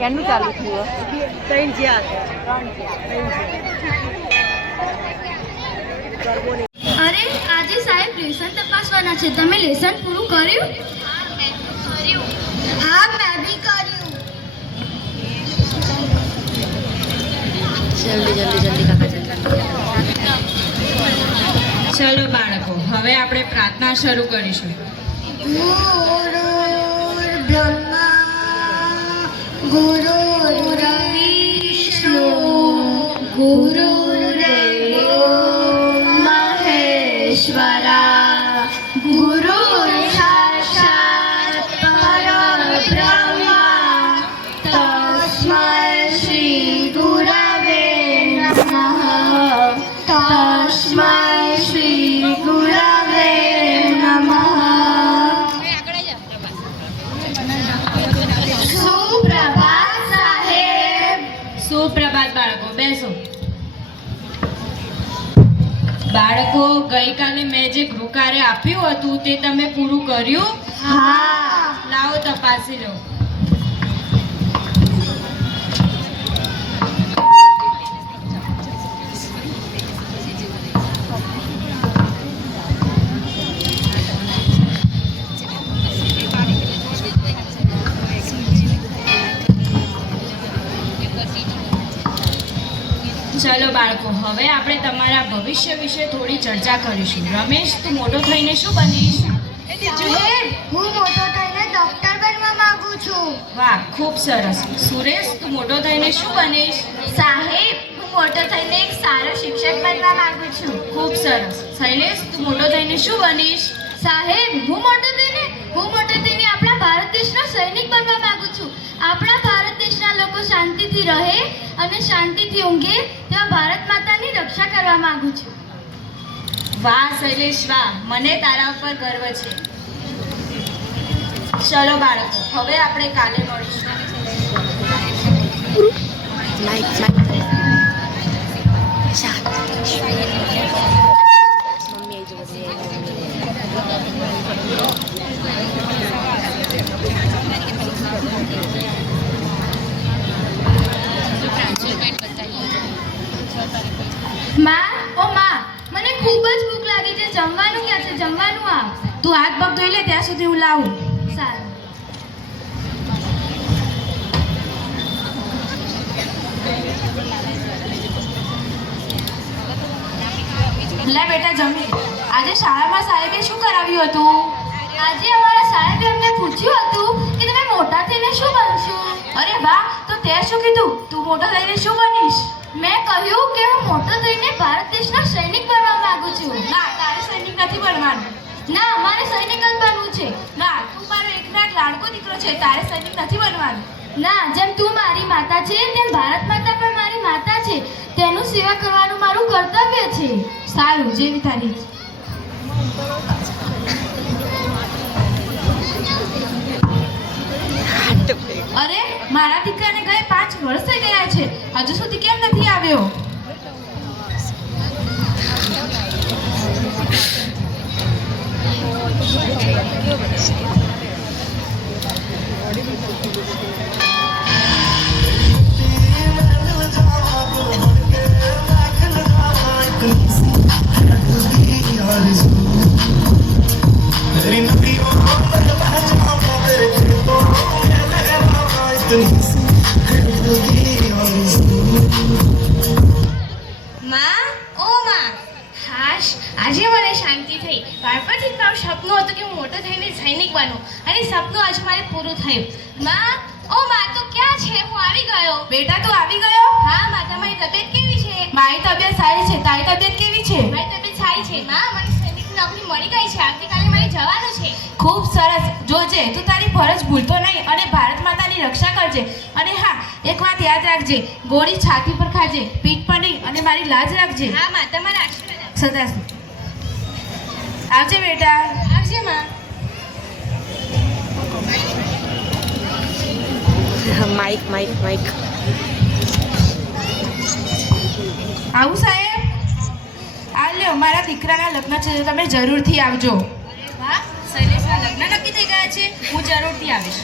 કેનું ચાલુ થયું? 3 જ્યાં. અરે આજે સાહેબ લેસન તપાસવાના છે. તમે લેસન પૂરું કર્યું? હા મેં બી કર્યું. જલ્દી કાકા જલ્દી. ચલો બાળકો, હવે આપણે પ્રાર્થના શરૂ કરીશું. ગુરુર્વિષ્ણુ ગુરુર્દેવો મહેશ્વરા ગુરુર સાક્ષાત પરબ્રહ્મા તસ્મૈ શ્રી ગુરવે નમઃ તસ્મૈ શ્રી ગુરવે નમઃ. સુપ્રભાત સાહેબ. સુપ્રભાત બાળકો, બેસો. બાળકો, ગઈકાલે મેં જે ગૃહકાર્ય આપ્યું હતું તે તમે પૂરું કર્યું? હા. લાવો તપાસી લો. ચલો બાળકો, હવે આપણે તમારા ભવિષ્ય વિશે થોડી ચર્ચા કરીશું. રમેશ, તું મોટો થઈને શું બનીશ? હું મોટો થઈને ડોક્ટર બનવા માંગુ છું. વાહ, ખૂબ સરસ. સુરેશ, તું મોટો થઈને શું બનીશ? સાહેબ, હું મોટો થઈને એક સારો શિક્ષક બનવા માંગુ છું. ખૂબ સરસ. શૈલેષ, તું મોટો થઈને શું બનીશ? સાહેબ, હું મોટો થઈને આપણા ભારત દેશનો સૈનિક બનવા માંગુ છું. આપણા ભારત દેશના લોકો શાંતિથી રહે અને શાંતિથી ઊંઘે તેવા ભારત માતાની રક્ષા કરવા માંગુ છું. વાહ શૈલેષ, વાહ. મને તારા ઉપર ગર્વ છે. ચલો બાળકો, હવે આપણે કાલે મળીશું. માં, ઓ માં, મને ખૂબ જ ભૂખ લાગી છે. જમવાનું ક્યાં છે? જમવાનું આપ. તું હાથ પગ ધોઈ લે, ત્યાં સુધી હું લાવું. સારું. લે બેટા, જમી. આજે શાળામાં સાહેબે શું કરાવ્યું હતું? આજે અમારા સાહેબે અમને પૂછ્યું હતું કે તમે મોટા થઈને શું બનશો? અરે વાહ, તો તે શું કીધું? તું મોટો થઈને શું બનીશ? મેં કહ્યું કે હું મોટો થઈને ભારત દેશના સૈનિક બનવા માંગુ છું. ના, તારે સૈનિક નથી બનવાનું. ના, અમારે સૈનિક જ બનવું છે. ના, તું મારો એકના એક લાડકો દીકરો છે, તારે સૈનિક નથી બનવાનું. ના, જેમ તું મારી માતા છે તેમ ભારત માતા પણ મારી માતા છે. તેનું સેવા કરવાનું મારું કર્તવ્ય છે. સારું, જેવી તારી. અરે, મારા દીકરાને ગયે 5 વર્ષ થઈ ગયા છે, હજુ સુધી કેમ નથી આવ્યો? આજે મને શાંતિ થઈ. બાળપણથી મારું સપનું હતું કે હું મોટો થઈને સૈનિક બનું અને સપનું આજે મારે પૂરું થયું. માં, ઓ માં, તું ક્યાં છે? હું આવી ગયો. બેટા, તું આવી ગયો? હા માં, તમારી તબિયત કેવી છે? મારી તબિયત સારી છે, તારી તબિયત કેવી છે? મારી તબિયત સારી છે. માં, મને સૈનિકની નોકરી મળી ગઈ છે. આવતીકાલે મારે જવાનું છે. ખૂબ સરસ. જોજે, તું તારી ફરજ ભૂલતો નહીં અને ભારત માતાની રક્ષા કરજે. અને હા, એક વાત યાદ રાખજે, ગોળી છાતી પર ખાજે, પીઠ પર નહીં, અને મારી લાજ રાખજે. હા માં, તમારા આશીર્વાદ. સદા. આવજે બેટા. આવજે માં. Mike mike mike. આવું સાહેબ? આ લ્યો, મારા દીકરાના લગ્ન છે, તમે જરૂરથી આવજો. વાહ, શૈલેષના લગ્ન નક્કી થઈ ગયા છે. હું જરૂરથી આવીશ.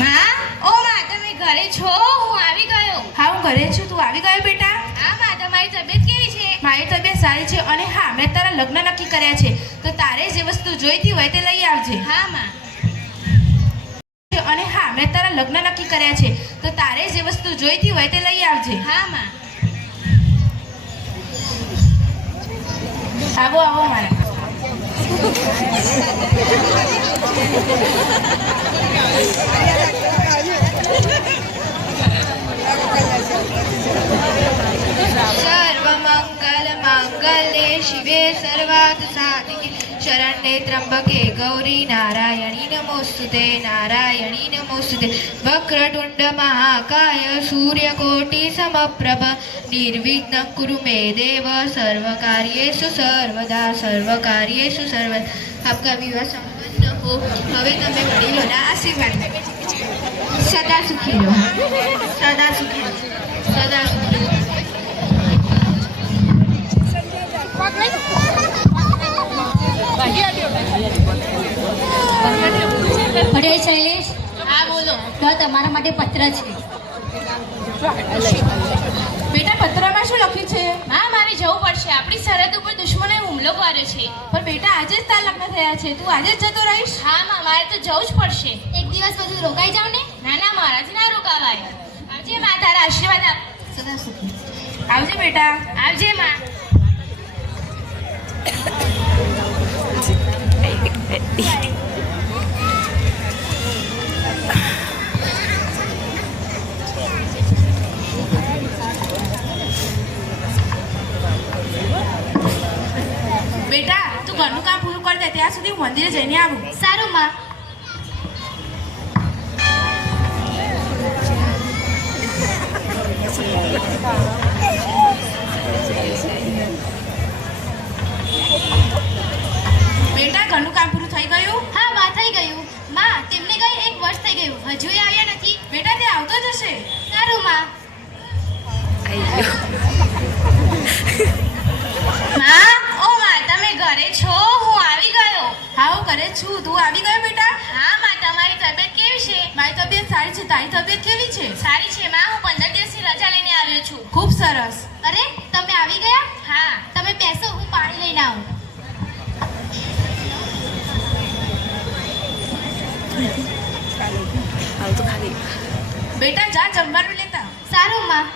માં, ઓ માં, તમે ઘરે છો? હું આવી ગયો. હા, હું ઘરે છું. તું આવી ગયો બેટા? હા માં, તમારી તબિયત કેવી છે? મારી તબિયત સારી છે. અને હા, મેં તારા લગ્ન નક્કી કર્યા છે, તો તારે જે વસ્તુ જોઈતી હોય તે લઈ આવજે. હા માં. અને હા, મેં તારા લગ્ન નક્કી કર્યા છે, તો તારે જે વસ્તુ જોઈતી હોય તે લઈ આવજે. હા માં. આવો આવો મારા. સર્વમંગલ મંગલે શિવે સર્વાર્થ સાધિકે શરણ્યે ત્રંબકે ગૌરી નારાયણી નમોસ્તુતે નારાયણી નમોસ્તુતે વક્રતુંડ મહાકાય સૂર્યકોટિ સમપ્રભ નિર્વિઘ્ન કુરુ મે દેવ સર્વકાર્યેષુ સર્વદા સર્વકાર્યેષુ સર્વદા. આપકા વિવાહ સંપન્ન હો. હવે તમે વડીલોના આશીર્વાદ લો. સદા સુખી રહો. સદા સુખી રહો. સદા સુખી રહો. પટેલ શૈલેષ, હા બોલો. તો તમારા માટે પત્ર છે. બેટા, પત્રમાં શું લખ્યું છે? હા, મારે જવું પડશે. આપણી સરહદ ઉપર દુશ્મનોએ હુમલો કર્યો છે. પણ બેટા, આજે જ તારા લગ્ન થયા છે, તું આજે જ જતો રહીશ? હા માં, મારે તો જવું જ પડશે. એક દિવસ બધું રોકાઈ જાવ ને. ના ના, મારાથી ના રોકાવાય. આવજે માં, તારા આશીર્વાદ આપ. સદા સુખી. આવજે બેટા. આવજે માં. બેટા, તું ઘરનું કામ પૂરું કરી દે, ત્યાં સુધી હું મંદિરે જઈને આવું. સારું માં. બેટા, ઘરનું કામ પૂરું થઈ ગયું? હા માં, થઈ ગયું. માં, તેમને ગઈ 1 વર્ષ થઈ ગયું, હજુ એ આવ્યા નથી. બેટા, તે આવતો જ હશે. સારું માં. માં, ઓ માં, તમે ઘરે છો? હું આવી ગયો. હા, હું ઘરે જ છું. તું આવી ગયો બેટા? હા માં, તમારી તબિયત કેવી છે? મારી તબિયત સારી છે. તારી તબિયત કેવી છે? સારી છે માં. હું 15 દિવસની રજા લઈને આવ્યો છું. ખૂબ સરસ. અરે, તમે આવી ગયા? હા. તમે બેસો, હું પાણી લઈને આવું. આવ તો ખાલી. બેટા, જા જમવાનું લેતા. સારું માં.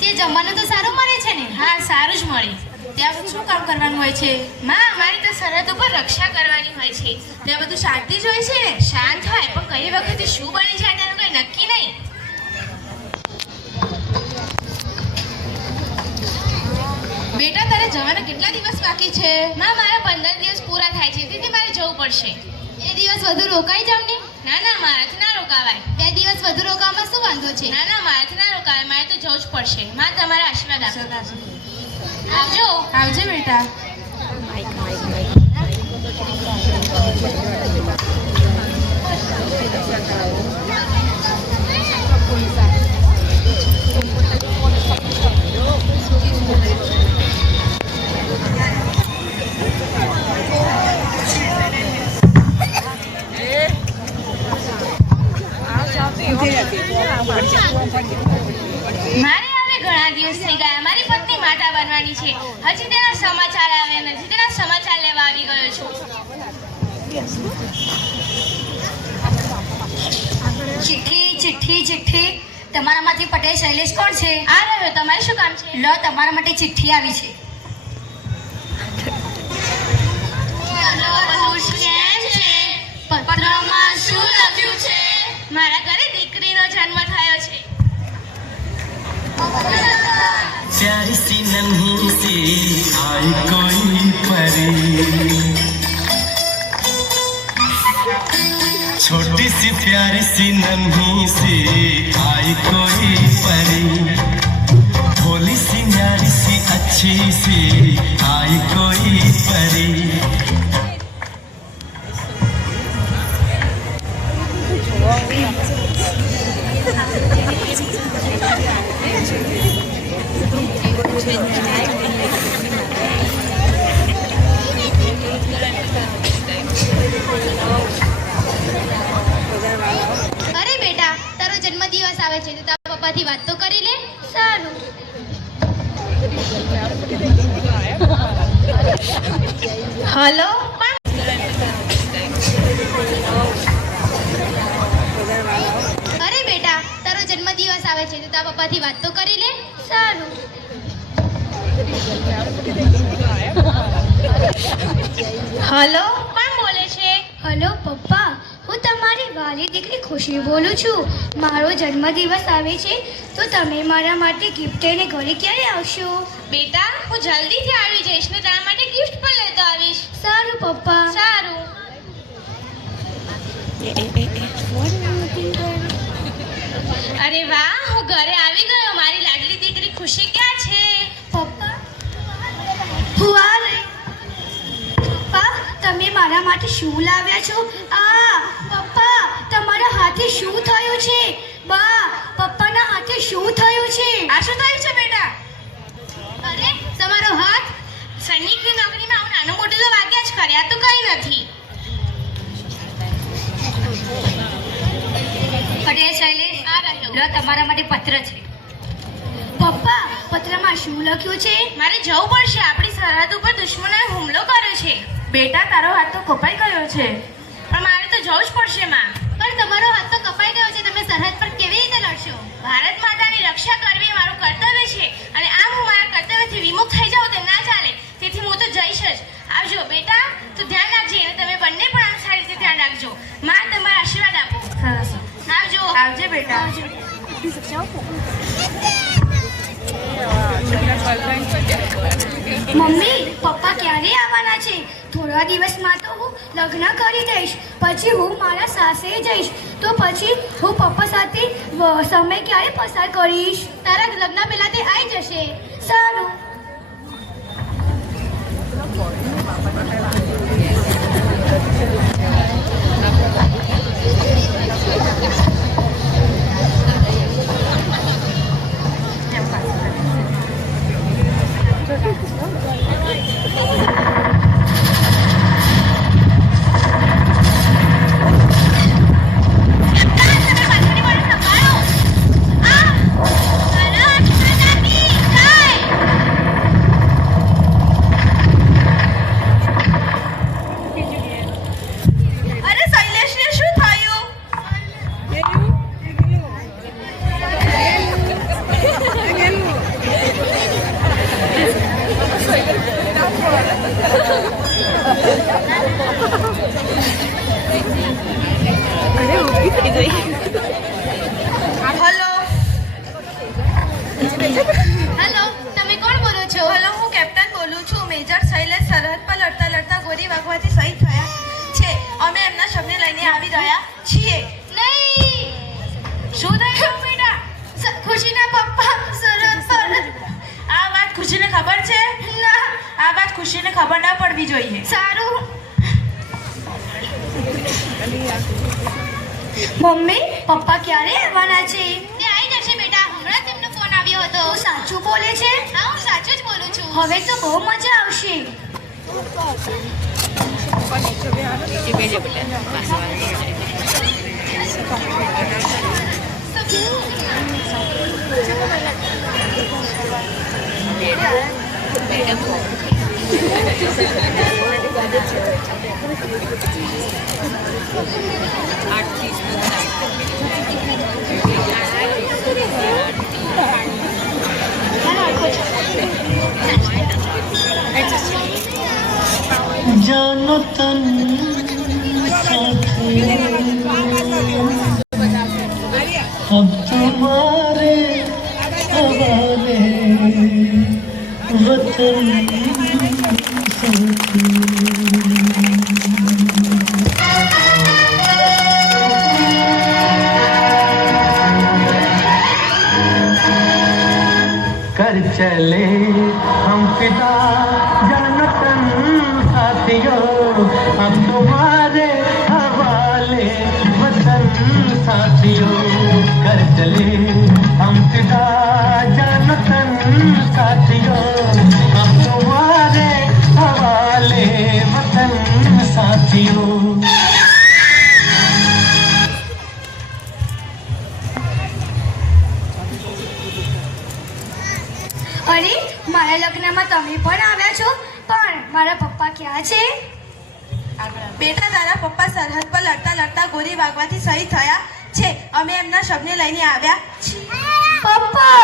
તે જમવાનું તો સારું મળે છે ને? હા, સારું જ મળે. ત્યાં બધું શું કામ કરવાનું હોય છે? માં, અમારી તો સરહદ ઉપર રક્ષા કરવાની હોય છે. ત્યાં બધું શાંતિ જ હોય છે ને? શાંત હોય, પણ કઈ વખતે શું બની જાય તેનું કઈ નક્કી નહીં. બેટા, તારે જવાના કેટલા દિવસ બાકી છે? માં, મારા 15 દિવસ પૂરા થાય છે, તેથી મારે જવું પડશે. 2 દિવસ વધુ રોકાઈ જાવ ને. ના ના, મારાથી ના રોકાવાય. 2 દિવસ વધુ રોકાવામાં શું વાંધો છે? ના ના, મારાથી ના રોકાવાય. મારે તો જવું જ પડશે. માં, તમારા આશીર્વાદ આપો. આવજો. આવજે બેટા. Mike mike mike. મારે હવે ઘણા દિવસ થઈ ગયા. મારી પત્ની માતા બનવાની છે. હજી તેના સમાચાર આવ્યા નથી. તેના સમાચાર લેવા આવી ગયો છું. ચિઠ્ઠી ચિઠ્ઠી ચિઠ્ઠી. તમારામાંથી પટેલ શૈલેષ કોણ છે? આ રહ્યો. તમારે શું કામ છે? લો, તમારા માટે ચિઠ્ઠી આવી છે. કેમ છે? પત્રમાં શું લખ્યું છે? મારા ઘરે દીકરીનો જન્મ થયો છે. प्यारी सी नन्ही सी आई कोई परी, छोटी सी प्यारी सी नन्ही सी आई कोई परी, अच्छी सी आई कोई परी। અરે બેટા, તારો જન્મદિવસ આવે છે તો તારા પપ્પાથી વાત તો કરી લે. સારું. હલો અરે બેટા, તારો જન્મદિવસ આવે છે તો તારા પપ્પાથી વાત તો કરી લે. સારું. હલો કોણ બોલે છે? હલો પપ્પા, હું તમારી વાલી દીકરી ખુશી બોલું છું. મારો જન્મદિવસ આવે છે તો તમે મારા માટે ગિફ્ટ લઈને ઘરે ક્યારે આવશો? બેટા, હું જલ્દીથી આવી જઈશ ને તારા માટે ગિફ્ટ પણ લેતો આવીશ. સારું પપ્પા. સારું. અરે વાહ, હું ઘરે આવી ગયો. મારી લાડલી દીકરી ખુશી ક્યાં છે? પપ્પા, હું આ રહી. પપ્પા, તમે મારા માટે શું લાવ્યા છો? પપ્પા, તમારા હાથે શું થયું છે? બા, પપ્પાના હાથે શું થયું છે? આ શું થયું છે બેટા? અરે, તમારો હાથ. સૈનિકની નોકરીમાં આવું નાનું મોટું તો વાગ્યા જ કરે. આ તો કંઈ નથી. અરે શૈલેષ, આ રહ્યો. લો તમારા માટે પત્ર છે. પપ્પા, પત્રમાં શું લખ્યું છે? મારે જવું પડશે. આપણી સરહદ ઉપર દુશ્મનોએ હુમલો કર્યો છે. બેટા તારો હાથ તો કપાઈ ગયો છે. પણ મારે તો જવું જ પડશે માં. પણ તમારો હાથ તો કપાઈ ગયો છે. તમે સરહદ પર કેવી રીતે લડશો? ભારત માતાની રક્ષા કરવી એ મારું કર્તવ્ય છે અને આમ હું મારા કર્તવ્યથી વિમુખ થઈ જાઉં તે ના ચાલે. તેથી હું તો જઈશ જ. આવજો બેટા, તું ધ્યાન રાખજે અને તમે બંને પણ આ સારી રીતે ધ્યાન રાખજો. માં, તમારા આશીર્વાદ આપો. સરસ. આવજો. આવજે બેટા. મમ્મી, પપ્પા ક્યારે આવવાના છે? થોડા દિવસમાં તો હું લગ્ન કરી દઈશ. પછી હું મારા સાસરે જઈશ. તો પછી હું પપ્પા સાથે સમય ક્યારે પસાર કરીશ? તારા લગ્ન પહેલા તે આવી જશે. સારું. અરે શૈલેષને શું થયું? હલો હેલો, તમે કોણ બોલો છો? હલો, હું કેપ્ટન બોલું છું. મેજર શૈલેષ સરહદ પર લડતા લડતા ગોળી વાગવાથી શહીદ થયા છે. અમે એમના શબને લઈને આવી રહ્યા છીએ. નહીં. શું થયું બેટા? ખુશીના પપ્પા સરહદ પર. આ વાત ખુશીને ખબર છે? ના. આ વાત ખુશીને ખબર ના પડવી જોઈએ. સારું. મમ્મી, પપ્પા ક્યારે આવવાના છે? તે આવી જશે બેટા. હમણાં તેમનો ફોન આવ્યો હતો. તું સાચું બોલે છે? હા, હું સાચું જ બોલું છું. હવે તો બહુ મજા આવશે. जानो तन साथी अब तुम्हारे हवाले वतन साथी। कर चले हम पिता जानो तन साथियों, हम तुम्हारे हवाले वतन साथियों। कर चले हम पिता जानो तन साथियों, हम तुम्हारे हवाले वतन साथियों। અરે મારા લગ્નમાં તમે પણ આવ્યા છો, પણ મારા પપ્પા ક્યાં છે? બેટા તારા પપ્પા સરહદ પર લડતા લડતા ગોળી વાગવાથી શહીદ થયા છે. અમે એમના શબને લઈને આવ્યા છીએ. પપ્પા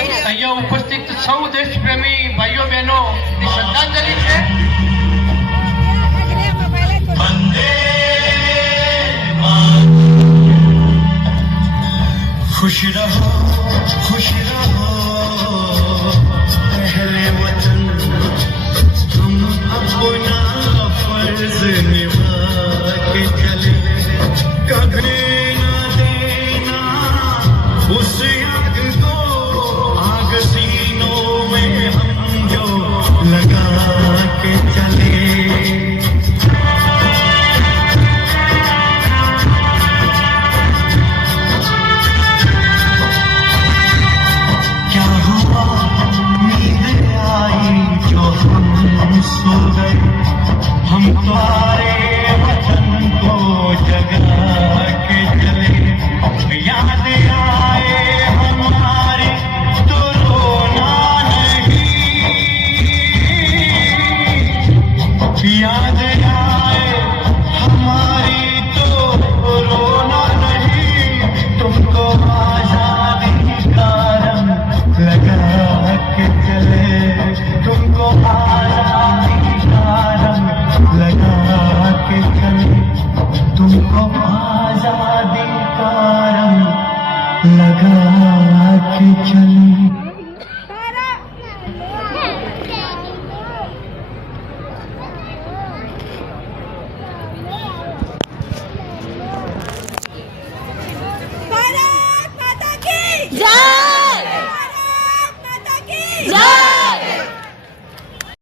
અહીંયા ઉપસ્થિત સૌ દેશપ્રેમી ભાઈઓ બહેનો ની શ્રદ્ધાંજલિ છે. खुश रहो पहले वतन तुम अपना फर्ज निभा के चले कभी न देना उस आग को आग सीनों में हम जो लगा के चले सो गए हम तुम्हारे वतन को जगा के चले याद आए हमारे तो रोना नहीं याद आए हमारी तो रोना नहीं तुमको आजादी का रंग लगा के चले तुमको लगा के चले तुमको आजादी का रंग लगा के चले.